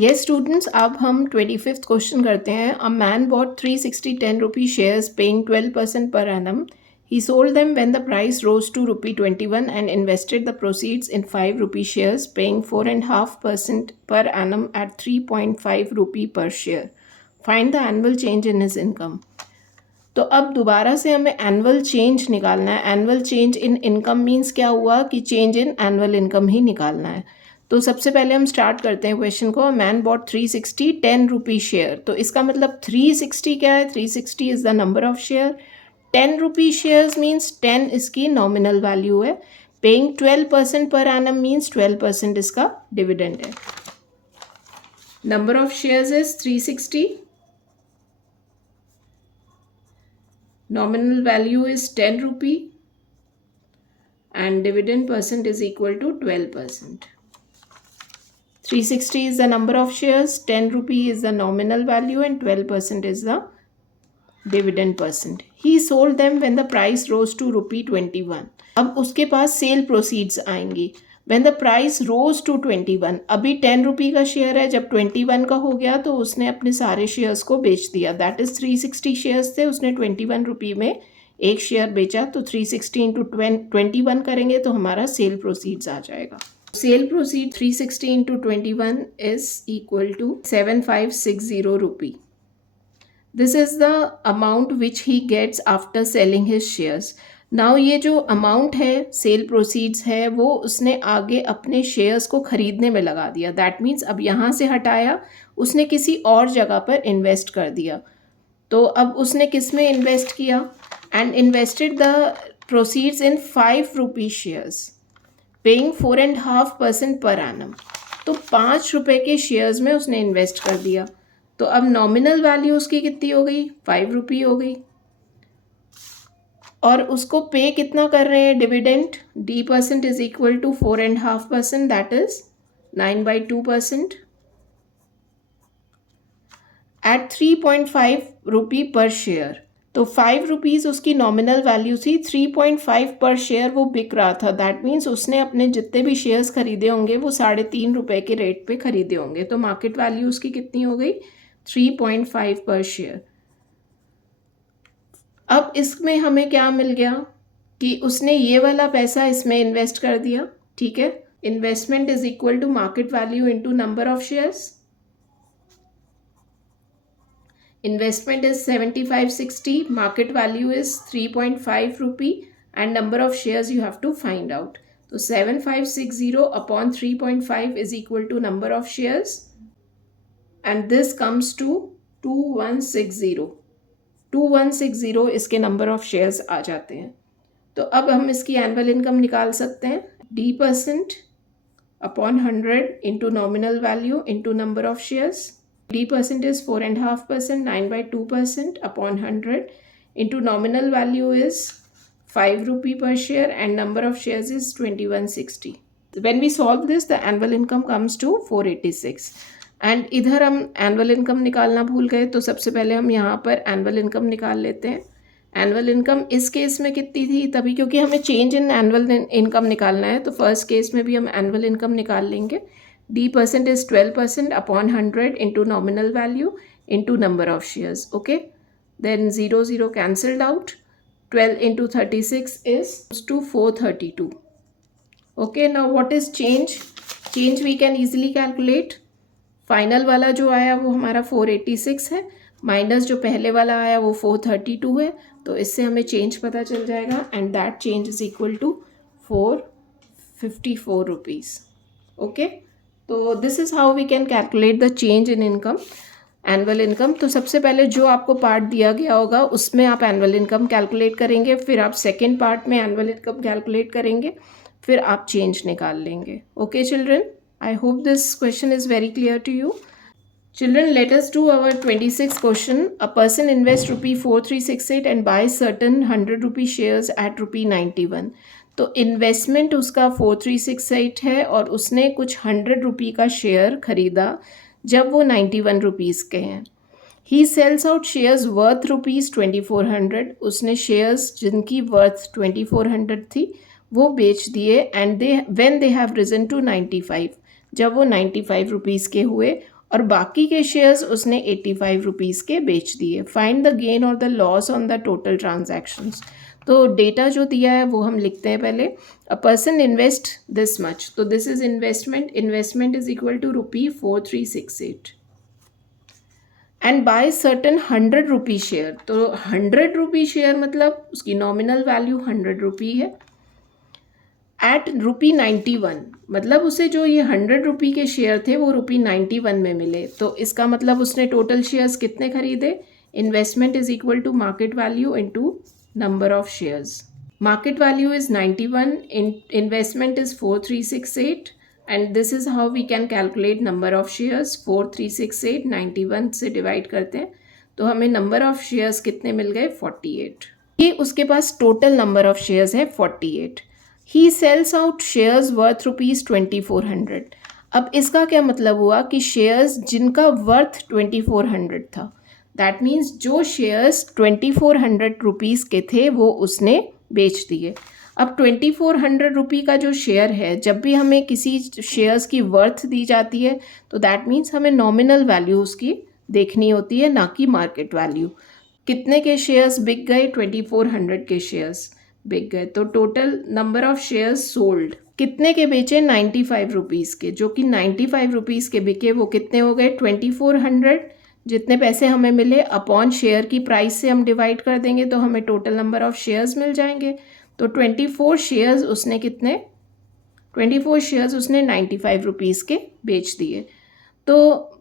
Yes students, अब हम 25th question करते हैं. A man bought 360 10 rupee shares paying 12% per annum. He sold them when the price rose to rupee 21 and invested the proceeds in 5 rupee shares paying 4.5% per annum at 3.5 rupee per share. Find the annual change in his income. तो अब दोबारा से हमें annual change निकालना है. Annual change in income means क्या हुआ कि चेंज इन एनुअल इनकम ही निकालना है. तो सबसे पहले हम स्टार्ट करते हैं क्वेश्चन को. मैन बॉट 360 10 रुपी शेयर. तो इसका मतलब 360 क्या है? 360 is the number of share. 10 rupee shares means 10 इसकी नॉमिनल वैल्यू है. पेइंग 12% पर एनम मीन्स 12% इसका डिविडेंड है. Number of shares is 360. Nominal value is 10 rupee and dividend percent is equal to 12%. 360 is the number of shares, 10 rupee is the nominal value and 12% is the dividend percent. He sold them when the price rose to rupee 21. अब उसके पास cell proceeds आएंगी. When the price rose to 21, अभी 10 रुपी का share है, जब 21 का हो गया तो उसने अपने सारे शेयर्स को बेच दिया. दैट इज़ 360 शेयर्स थे, उसने 21 रुपी में एक शेयर बेचा. तो 360 इंटू 21 करेंगे तो हमारा सेल प्रोसीड्स आ जाएगा. Sale proceed 360 into 21 is equal to 7560 rupee. This is the amount which he gets after selling his shares. Now ये जो अमाउंट है सेल प्रोसीड्स है वो उसने आगे अपने शेयर्स को ख़रीदने में लगा दिया. दैट मीन्स अब यहाँ से हटाया, उसने किसी और जगह पर इन्वेस्ट कर दिया. तो अब उसने किस में इन्वेस्ट किया? And invested the proceeds in 5 rupee shares paying 4.5% per annum. तो 5 रुपये के शेयर्स में उसने इन्वेस्ट कर दिया. तो अब नॉमिनल वैल्यू उसकी कितनी हो गई? 5 रुपी हो गई. और उसको पे कितना कर रहे हैं? Dividend. D% is equal to 4.5%, that is 9/2% at 3.5 rupee per share. तो 5 रुपीज़ उसकी नॉमिनल वैल्यू थी, 3.5 पर शेयर वो बिक रहा था. दैट मीन्स उसने अपने जितने भी शेयर्स खरीदे होंगे वो 3.5 रुपये के रेट पे खरीदे होंगे. तो मार्केट वैल्यू उसकी कितनी हो गई? 3.5 पर शेयर. अब इसमें हमें क्या मिल गया कि उसने ये वाला पैसा इसमें इन्वेस्ट कर दिया. ठीक है. Investment is equal to market value into number of shares. Investment is 7560, market value is 3.5 rupee and number of shares you have to find out. तो 7560 upon 3.5 is equal to number of shares and this comes to 2160. 2160 इसके number of shares आ जाते हैं. तो अब हम इसकी annual income निकाल सकते हैं. D% upon 100 into nominal value into number of shares. D% is 4.5%, 9/2% upon 100 into nominal value is 5 rupee per share and number of shares is 2160. When we solve this, the annual income comes to 486. And इधर हम annual income निकालना भूल गए, तो सबसे पहले हम यहाँ पर एनुअल इनकम निकाल लेते हैं. एनुअल इनकम इस केस में कितनी थी? तभी क्योंकि हमें चेंज इन एनुअल इनकम निकालना है, तो फर्स्ट केस में भी हम एनुअल इनकम निकाल लेंगे. D% is 12% upon 100 into nominal value into number of shares. Okay, then 0 cancelled out. 12 into 36 is to 432. Okay, now what is change? Change we can easily calculate. Final वाला जो आया वो हमारा 486 है, माइनस जो पहले वाला आया वो 432 है. तो इससे हमें चेंज पता चल जाएगा and that change is equal to 454 rupees. Okay, तो this is how we can calculate the change in income, annual income. तो सबसे पहले जो आपको पार्ट दिया गया होगा उसमें आप एनुअल इनकम कैलकुलेट करेंगे, फिर आप सेकेंड पार्ट में एनुअल इनकम कैलकुलेट करेंगे, फिर आप चेंज निकाल लेंगे. Okay children, I hope this question is very clear to you. Children, let us do our 26th question. A person invests rupee 4368 and buys certain 100 rupee shares at rupee 91. तो investment उसका 4368 है और उसने कुछ 100 रुपी का share खरीदा जब वो 91 रुपीज़ के हैं. He sells out shares worth rupees 2400. उसने शेयर्स जिनकी वर्थ 2400 थी वो बेच दिए and when they have risen to 95, जब वो 95 रुपीज़ के हुए और बाकी के शेयर्स उसने 85 रुपीज़ के बेच दिए। फाइंड द गेन और the loss on the total transactions. तो डेटा जो दिया है वो हम लिखते हैं पहले। A person invest this much, तो this is investment, investment is equal to ₹4368 and buy certain 100 rupee share. तो 100 रुपी शेयर मतलब उसकी नॉमिनल वैल्यू 100 रुपी है एट ₹91, मतलब उसे जो ये 100 रुपी के शेयर थे वो ₹91 में मिले। तो इसका मतलब उसने टोटल शेयर्स कितने खरीदे? Investment is equal to market value into number of shares. Market value is 91, investment is 4368 and this is how we can calculate number of shares. 4368 91 से डिवाइड करते हैं तो हमें नंबर ऑफ शेयर्स कितने मिल गए? 48। ये उसके पास टोटल नंबर ऑफ शेयर्स है 48। He sells out shares worth ₹2400। अब इसका क्या मतलब हुआ कि शेयर्स जिनका वर्थ 2400 था, दैट मीन्स जो शेयर्स 2400 रुपीज़ के थे वो उसने बेच दिए। अब 2400 रुपी का जो शेयर है, जब भी हमें किसी शेयर्स की वर्थ दी जाती है तो दैट मीन्स हमें नॉमिनल वैल्यू उसकी देखनी होती है, ना कि मार्केट वैल्यू। कितने के शेयर्स बिक गए? 2400 के शेयर्स बिक गए। तो total number of shares sold कितने के बेचे? 95 रुपीज़ के। जो कि 95 रुपीज़ के बिके वो कितने हो गए? 2400 जितने पैसे हमें मिले अपॉन शेयर की प्राइस से हम डिवाइड कर देंगे तो हमें टोटल नंबर ऑफ शेयर्स मिल जाएंगे। तो 24 शेयर्स उसने कितने? 24 शेयर्स उसने 95 रुपीज़ के बेच दिए। तो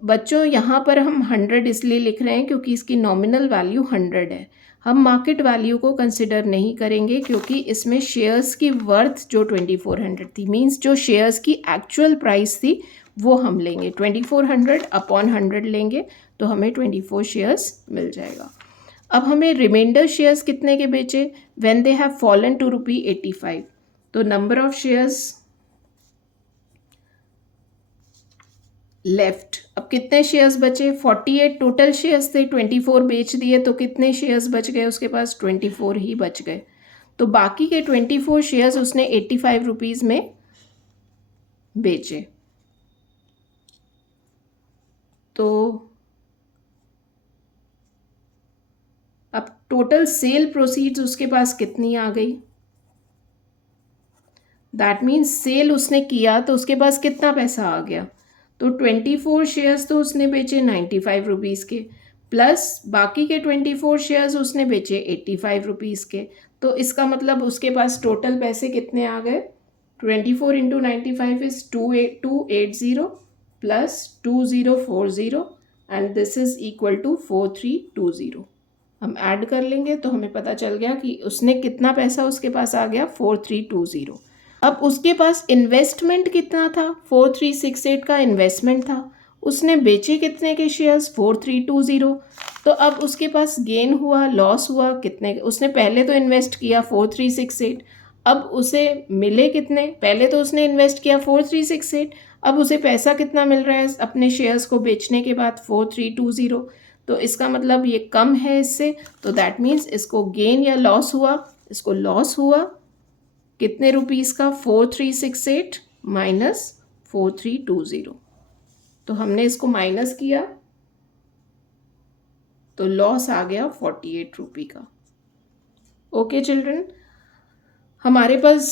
बच्चों यहाँ पर हम 100 इसलिए लिख रहे हैं क्योंकि इसकी नॉमिनल वैल्यू 100 है। हम मार्केट वैल्यू को कंसिडर नहीं करेंगे क्योंकि इसमें शेयर्स की वर्थ जो 2400 थी, मींस जो शेयर्स की एक्चुअल प्राइस थी वो हम लेंगे। 2400 अपॉन 100 लेंगे तो हमें 24 शेयर्स मिल जाएगा। अब हमें रिमाइंडर शेयर्स कितने के बेचे? When they have fallen to ₹85। तो नंबर ऑफ शेयर्स लेफ्ट। अब कितने शेयर्स बचे? 48 टोटल शेयर्स थे, 24 बेच दिए तो कितने शेयर्स बच गए उसके पास? 24 ही बच गए। तो बाकी के 24 शेयर्स उसने 85 रुपीज़ में बेचे। तो अब टोटल सेल प्रोसीड्स उसके पास कितनी आ गई? दैट मीन्स सेल उसने किया तो उसके पास कितना पैसा आ गया? तो 24 शेयर्स तो उसने बेचे 95 रुपीज़ के, प्लस बाकी के 24 शेयर्स उसने बेचे 85 रुपीज़ के। तो इसका मतलब उसके पास टोटल पैसे कितने आ गए? 24 into 95 is 280 plus 2040 and this is equal to 4320। हम ऐड कर लेंगे तो हमें पता चल गया कि उसने कितना पैसा उसके पास आ गया? 4320। अब उसके पास इन्वेस्टमेंट कितना था? 4368 का इन्वेस्टमेंट था। उसने बेचे कितने के शेयर्स? 4320। तो अब उसके पास गेन हुआ, लॉस हुआ कितने? उसने पहले तो इन्वेस्ट किया 4368, अब उसे मिले कितने? पहले तो उसने इन्वेस्ट किया 4368, अब उसे पैसा कितना मिल रहा है अपने शेयर्स को बेचने के बाद? 4320। तो इसका मतलब ये कम है इससे, तो दैट मीन्स इसको गेन या लॉस हुआ? इसको लॉस हुआ। कितने रुपीज़ का? 4368 माइनस 4320। तो हमने इसको माइनस किया तो लॉस आ गया 48 रुपी का। ओके चिल्ड्रन, हमारे पास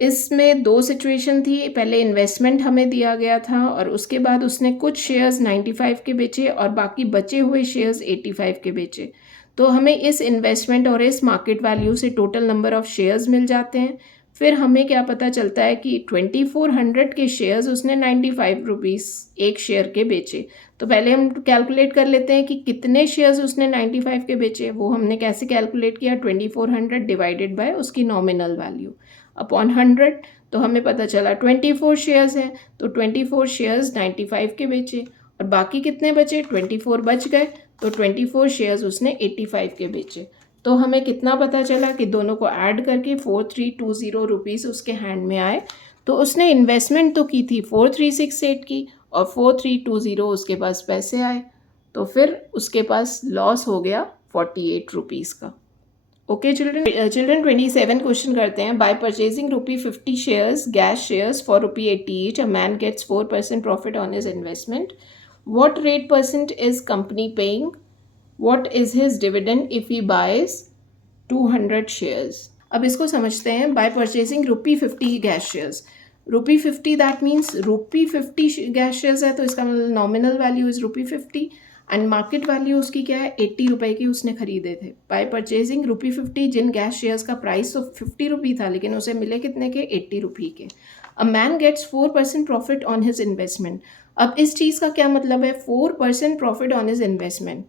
इसमें दो सिचुएशन थी। पहले इन्वेस्टमेंट हमें दिया गया था और उसके बाद उसने कुछ शेयर्स 95 के बेचे और बाकी बचे हुए शेयर्स 85 के बेचे। तो हमें इस इन्वेस्टमेंट और इस मार्केट वैल्यू से टोटल नंबर ऑफ शेयर्स मिल जाते हैं। फिर हमें क्या पता चलता है कि 2400 के शेयर्स उसने 95 रुपीज़ एक शेयर के बेचे। तो पहले हम कैलकुलेट कर लेते हैं कि कितने शेयर्स उसने 95 के बेचे। वो हमने कैसे कैलकुलेट किया? 2400 डिवाइडेड बाय उसकी नॉमिनल वैल्यू अपॉन 100। तो हमें पता चला 24 शेयर्स हैं, तो 24 शेयर्स 95 के बेचे और बाकी कितने बचे? 24 बच गए, तो 24 शेयर्स उसने 85 के बेचे। तो हमें कितना पता चला कि दोनों को ऐड करके 4320 रुपीज़ उसके हैंड में आए। तो उसने इन्वेस्टमेंट तो की थी 4368 की और 4320 उसके पास पैसे आए, तो फिर उसके पास लॉस हो गया 48 रुपीज़ का। ओके चिल्ड्रन 27 क्वेश्चन करते हैं। By purchasing ₹50 shares, gas shares for ₹80 each, a man gets 4% profit on his investment. What rate percent is company paying? What is his dividend if he buys 200 shares? अब इसको समझते हैं. By purchasing ₹50 gas shares, ₹50 that means ₹50 gas shares है, तो इसका मतलब nominal value is ₹50 and market value उसकी क्या है, ₹80 की उसने खरीदे थे. बाय परचेजिंग ₹50, जिन गैस शेयर्स का प्राइस तो ₹50 था लेकिन उसे मिले कितने के, ₹80 के. A man gets 4% profit on his investment. अब इस चीज़ का क्या मतलब है, 4% profit on his investment.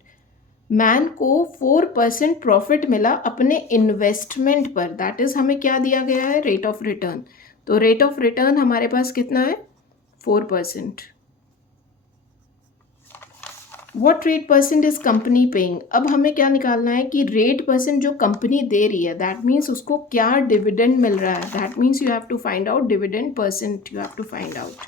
Man को 4% प्रॉफिट मिला अपने इन्वेस्टमेंट पर. दैट इज हमें क्या दिया गया है, रेट ऑफ रिटर्न. तो रेट ऑफ रिटर्न हमारे पास कितना है, 4%. What rate percent is company paying. अब हमें क्या निकालना है कि रेट परसेंट जो कंपनी दे रही है, दैट मीन्स उसको क्या डिविडेंड मिल रहा है. That means you have to find out dividend percent. You have to find out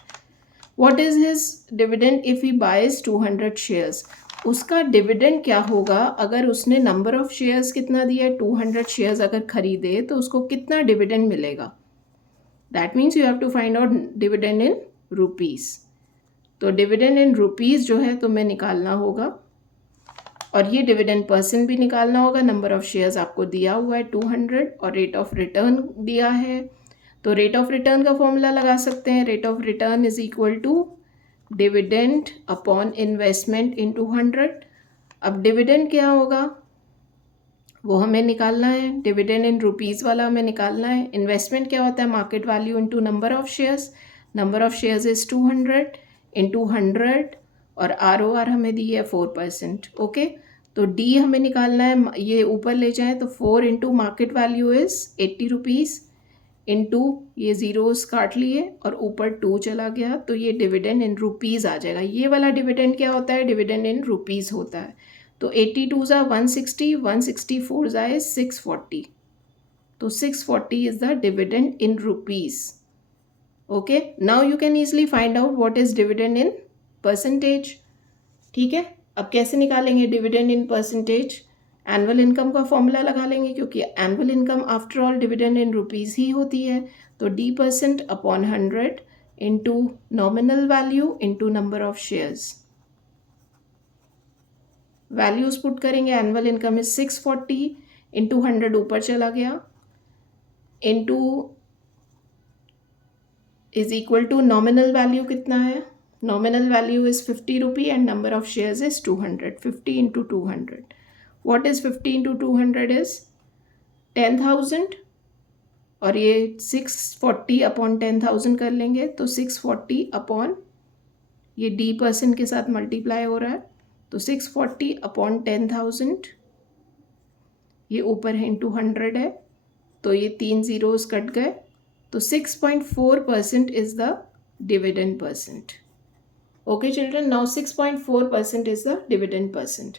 what is his dividend if he buys 200 shares. उसका डिविडेंड क्या होगा अगर उसने नंबर ऑफ शेयर्स कितना दिया है, 200 शेयर्स अगर खरीदे तो उसको कितना डिविडेंड मिलेगा. That means you have to find out dividend in rupees. तो डिविडेंड इन रुपीज़ जो है तुम्हें निकालना होगा, और ये डिविडेंड परसेंट भी निकालना होगा. नंबर ऑफ शेयर्स आपको दिया हुआ है 200 और रेट ऑफ रिटर्न दिया है. तो रेट ऑफ रिटर्न का फॉर्मूला लगा सकते हैं. Rate of return is equal to dividend upon investment into 100. अब डिविडेंड क्या होगा वो हमें निकालना है. डिविडेंड इन रुपीज़ वाला हमें निकालना है. इन्वेस्टमेंट क्या होता है, market value into number of shares. Number of shares is 200 into 100 और ROR हमें दी है 4%. ओके, तो डी हमें निकालना है. ये ऊपर ले जाएं तो 4 into market value is ₹80 into ये ज़ीरोस काट लिए और ऊपर 2 चला गया, तो ये डिविडेंड इन रुपीज़ आ जाएगा. ये वाला डिविडेंड क्या होता है, डिविडेंड इन रुपीज़ होता है. तो 82 ज़ा 160, 164 ज़ा इज 640. तो 640 is the dividend in rupees. Okay, now you can easily find out what is dividend in percentage. ठीक है, अब कैसे निकालेंगे dividend in percentage. Annual income का फॉर्मूला लगा लेंगे, क्योंकि annual income after all dividend in rupees ही होती है. तो D% upon 100 into nominal value into number of shares. Values put करेंगे. एनुअल इनकम इज 640 इंटू 100 ऊपर चला गया, into is equal to nominal value कितना है, nominal value is ₹50 and number of shares is 200. 50 into 200. What is 50 into 200 is 10,000 और ये 640 upon 10,000 कर लेंगे तो 640 अपॉन ये D% के साथ मल्टीप्लाई हो रहा है, तो 640 अपॉन 10,000, ये ऊपर है इंटू 100 है, तो ये 3 ज़ीरोज़ कट गए, तो 6.4% is the dividend percent. Okay children, now 6.4% is the dividend percent.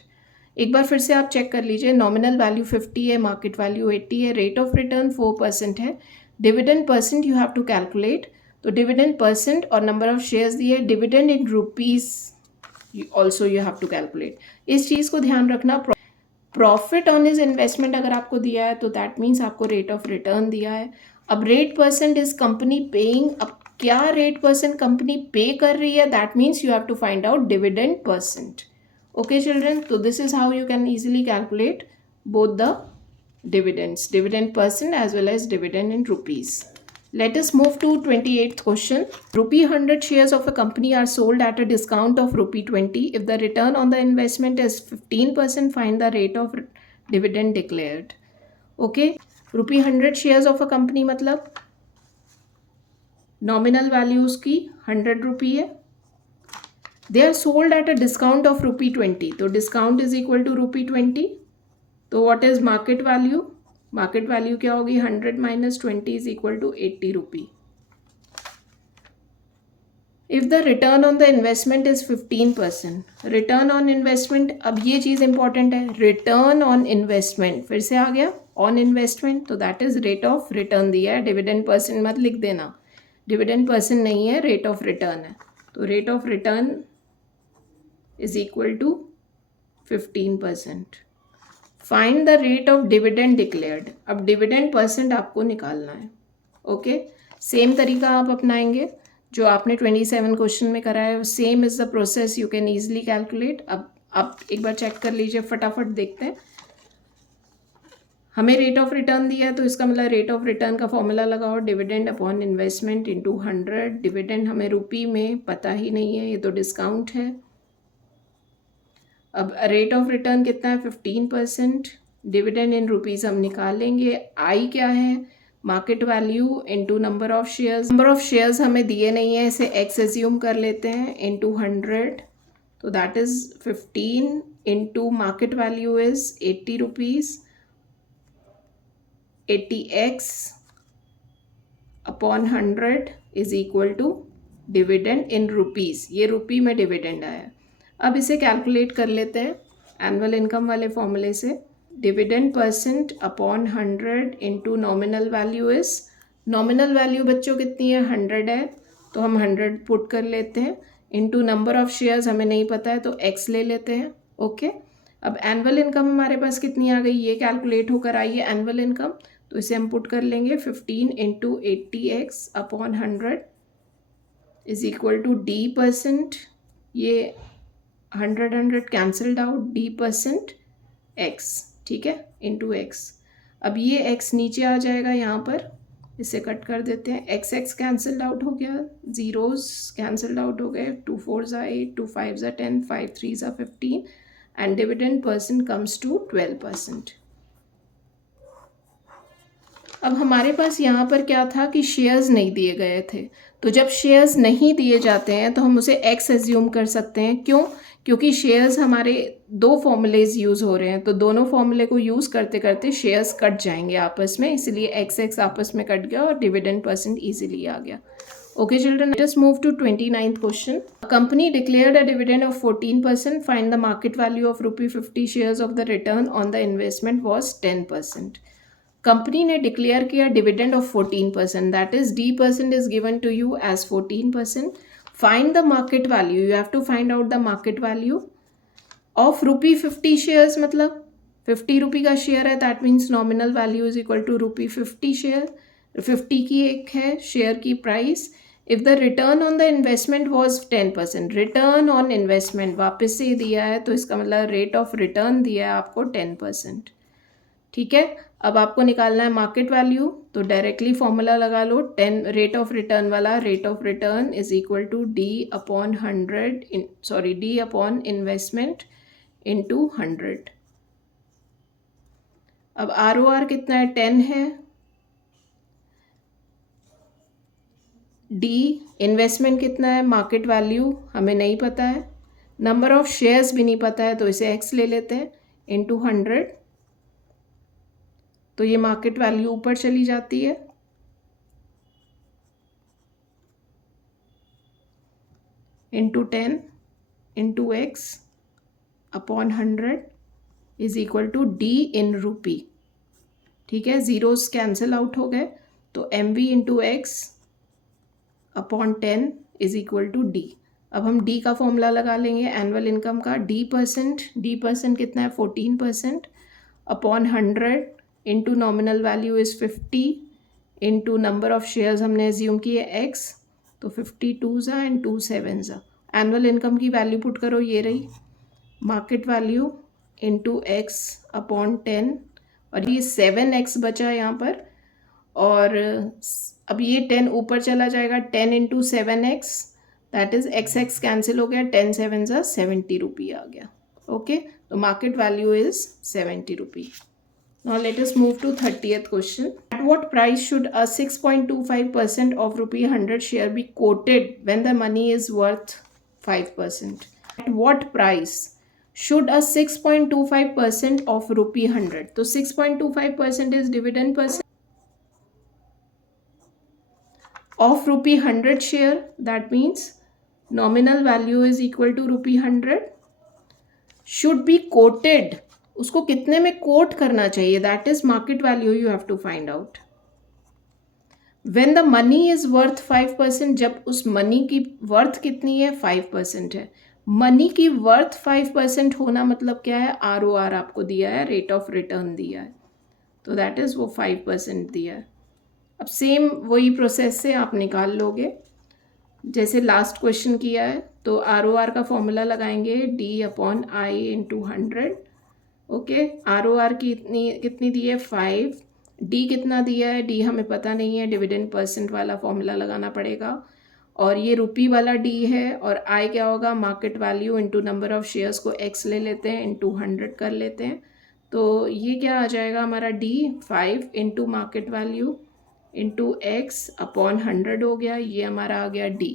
एक बार फिर से आप चेक कर लीजिए. नॉमिनल वैल्यू 50 है, मार्केट वैल्यू 80 है, रेट ऑफ रिटर्न 4% है. Dividend percent you have to calculate. तो डिविडेंड परसेंट और नंबर ऑफ शेयर्स दिए. Dividend in rupees also you have to calculate. इस चीज़ को ध्यान रखना. प्रॉफिट ऑन हिज इन्वेस्टमेंट अगर आपको दिया है तो दैट मीन्स आपको रेट ऑफ रिटर्न दिया है. अब rate percent is company paying. अब क्या रेट परसेंट कंपनी पे कर रही है, that means you have to find out dividend percent. Okay children, so this is how you can easily calculate both the dividends, dividend percent as well as dividend in rupees. Let us move to 28th question. ₹100 shares of a company are sold at a discount of ₹20. If the return on the investment is 15%, find the rate of dividend declared. Okay, ₹100 shares of a company मतलब nominal values की ₹100 है. They are sold at a discount of ₹20. तो discount is equal to ₹20. तो what is market value? Market value क्या होगी, 100 minus 20 is equal to ₹80. If the return on the investment is 15%, return on investment, अब ये चीज़ important है, return on investment फिर से आ गया on investment, तो that is rate of return दिया है. dividend percent मत लिख देना, dividend percent नहीं है, rate of return है. तो rate of return is equal to 15%. Find the rate of dividend declared. अब dividend percent आपको निकालना है. ओके, सेम तरीका आप अपनाएंगे. जो आपने 27 क्वेश्चन में करा है, same is the process, you can easily calculate. अब आप एक बार चेक कर लीजिए, फटाफट देखते हैं। हमें रेट ऑफ रिटर्न दिया है, तो इसका मतलब रेट ऑफ रिटर्न का फॉर्मूला लगाओ, dividend upon investment into 100। Dividend हमें रुपी में पता ही नहीं है, ये तो डिस्काउंट है। अब रेट ऑफ रिटर्न कितना है, 15%। डिविडेंड इन रुपीज़ हम निकालेंगे। आई क्या है, market value into number of shares. Number of shares हमें दिए नहीं है, इसे एक्स एज्यूम कर लेते हैं, इंटू 100, तो that is 15 into market value is 80 rupees, 80x upon 100 is equal to dividend in rupees. ये रुपी में डिविडेंड आया। अब इसे कैलकुलेट कर लेते हैं एनुअल इनकम वाले फॉर्मूले से। Dividend percent upon 100 into nominal value is, nominal value बच्चों कितनी है, 100 है, तो हम 100 पुट कर लेते हैं, इंटू नंबर ऑफ शेयर्स हमें नहीं पता है तो x ले लेते हैं। ओके, अब एनुअल इनकम हमारे पास कितनी आ गई, ये कैलकुलेट होकर आई है एनुअल इनकम, तो इसे हम पुट कर लेंगे 15 into 80x upon 100 is equal to D percent, ये 100 cancelled out, D percent x, ठीक है, इंटू x। अब ये x नीचे आ जाएगा यहाँ पर, इसे कट कर देते हैं, x x कैंसल्ड आउट हो गया, जीरोस कैंसल्ड आउट हो गए, 2 4 ज़ा 8, 2 5 ज़ा 10, 5 3 ज़ा 15 and dividend percent comes to 12%। अब हमारे पास यहाँ पर क्या था कि शेयर्स नहीं दिए गए थे, तो जब शेयर्स नहीं दिए जाते हैं तो हम उसे एक्स एज्यूम कर सकते हैं। क्यों? क्योंकि शेयर्स हमारे दो फॉर्मूलेज यूज़ हो रहे हैं, तो दोनों फॉर्मूले को यूज़ करते करते शेयर्स कट जाएंगे आपस में, इसलिए एक्स एक्स आपस में कट गया और डिविडेंड परसेंट ईजिली आ गया। Okay children, let us move to 29th question. A company declared a dividend of 14%. Find the market value of rupee 50 shares of the return on the investment was 10%. Company ने declare किया dividend of 14%, that is D percent is given to you as 14%. Find the market value, you have to find out the market value of rupee 50 shares, मतलब 50 रुपी का share है, that means nominal value is equal to rupee 50 share, 50 की एक है share की price. If the return on the investment was 10%, return on investment वापस से दिया है, तो इसका मतलब रेट ऑफ रिटर्न दिया है आपको 10%, ठीक है। अब आपको निकालना है मार्केट वैल्यू, तो डायरेक्टली फॉर्मूला लगा लो, 10 रेट ऑफ रिटर्न वाला, rate of return is equal to D upon 100, sorry D upon investment into 100। अब ROR कितना है, 10 है, डी इन्वेस्टमेंट कितना है, मार्केट वैल्यू हमें नहीं पता है, नंबर ऑफ शेयर्स भी नहीं पता है, तो इसे x ले लेते हैं, इंटू 100, तो ये मार्केट वैल्यू ऊपर चली जाती है, into 10 into x upon 100 is equal to D in rupee, ठीक है, जीरोस कैंसिल आउट हो गए, तो MV into X upon 10 is equal to D. अब हम डी का फॉर्मूला लगा लेंगे एनुअल इनकम का, डी परसेंट कितना है, 14% upon 100 into nominal value is 50 into number of shares हमने एज्यूम किए x, तो 52 ज़ा एंड 2 7 ज़ा। एनुअल इनकम की वैल्यू पुट करो, ये रही market value into x upon 10, और ये 7x बचा यहाँ पर, और अब ये 10 ऊपर चला जाएगा, 10 into 7x, that is x cancel हो गया, 10 7 ज़ा 70 रुपी आ गया। ओके, तो market value is 70 rupee. Now let us move to 30th question. At what price should a 6.25% of rupee 100 share be quoted when the money is worth 5%? At what price should a 6.25% of rupee 100? So 6.25% is dividend percent of rupee 100 share. That means nominal value is equal to rupee 100. Should be quoted. उसको कितने में quote करना चाहिए, that is market value you have to find out. When the money is worth 5%, जब उस money की worth कितनी है, 5% है। मनी की वर्थ 5% होना मतलब क्या है, ROR आपको दिया है, रेट ऑफ रिटर्न दिया है, तो दैट इज वो 5% दिया है। अब सेम वही प्रोसेस से आप निकाल लोगे, जैसे लास्ट क्वेश्चन किया है, तो ROR का फॉर्मूला लगाएंगे D/I इंटू 100। ओके, ROR की कितनी दी है 5, D कितना दिया है, D हमें पता नहीं है, डिविडेंड परसेंट वाला फॉर्मूला लगाना पड़ेगा। और ये रुपी वाला D है, और I क्या होगा, market value into number of shares को X ले लेते हैं, इंटू 100 कर लेते हैं। तो ये क्या आ जाएगा हमारा D, 5 into market value into X upon 100 हो गया, ये हमारा आ गया D।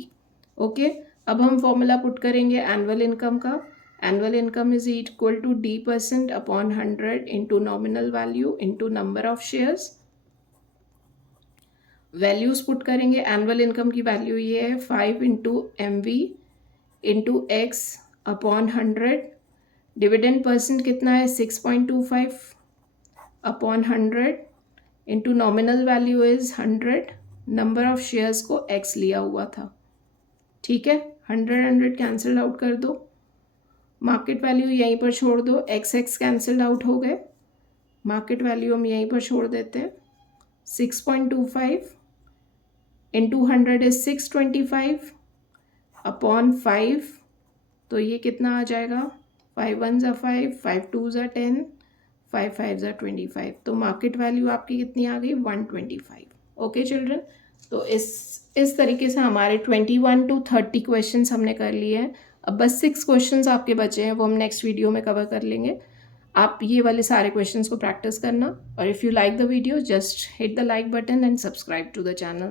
ओके, अब हम फॉर्मूला पुट करेंगे एनुअल इनकम का। Annual income is equal to D% upon 100 into nominal value into number of shares. Values put करेंगे, एनुअल इनकम की वैल्यू ये है 5 into MV into X upon 100। Dividend percent कितना है 6.25 upon 100 into nominal value is 100, number of shares को X लिया हुआ था। ठीक है, 100 कैंसिल आउट कर दो, मार्केट वैल्यू यहीं पर छोड़ दो, X कैंसिल आउट हो गए, मार्केट वैल्यू हम यहीं पर छोड़ देते हैं। 6.25 इंटू 100 इज 625 अपॉन 5, तो ये कितना आ जाएगा, 5 1 ज़ा 5, 5 2 ज़ा 10, 5 5 ज़ा 25। तो मार्केट वैल्यू आपकी कितनी आ गई 125। ओके चिल्ड्रन, तो इस तरीके से हमारे 21 to 30 क्वेश्चंस हमने कर लिए हैं। अब बस 6 क्वेश्चंस आपके बचे हैं, वो हम नेक्स्ट वीडियो में कवर कर लेंगे। आप ये वाले सारे क्वेश्चंस को प्रैक्टिस करना, और if you like the video just hit the like button and subscribe to the channel.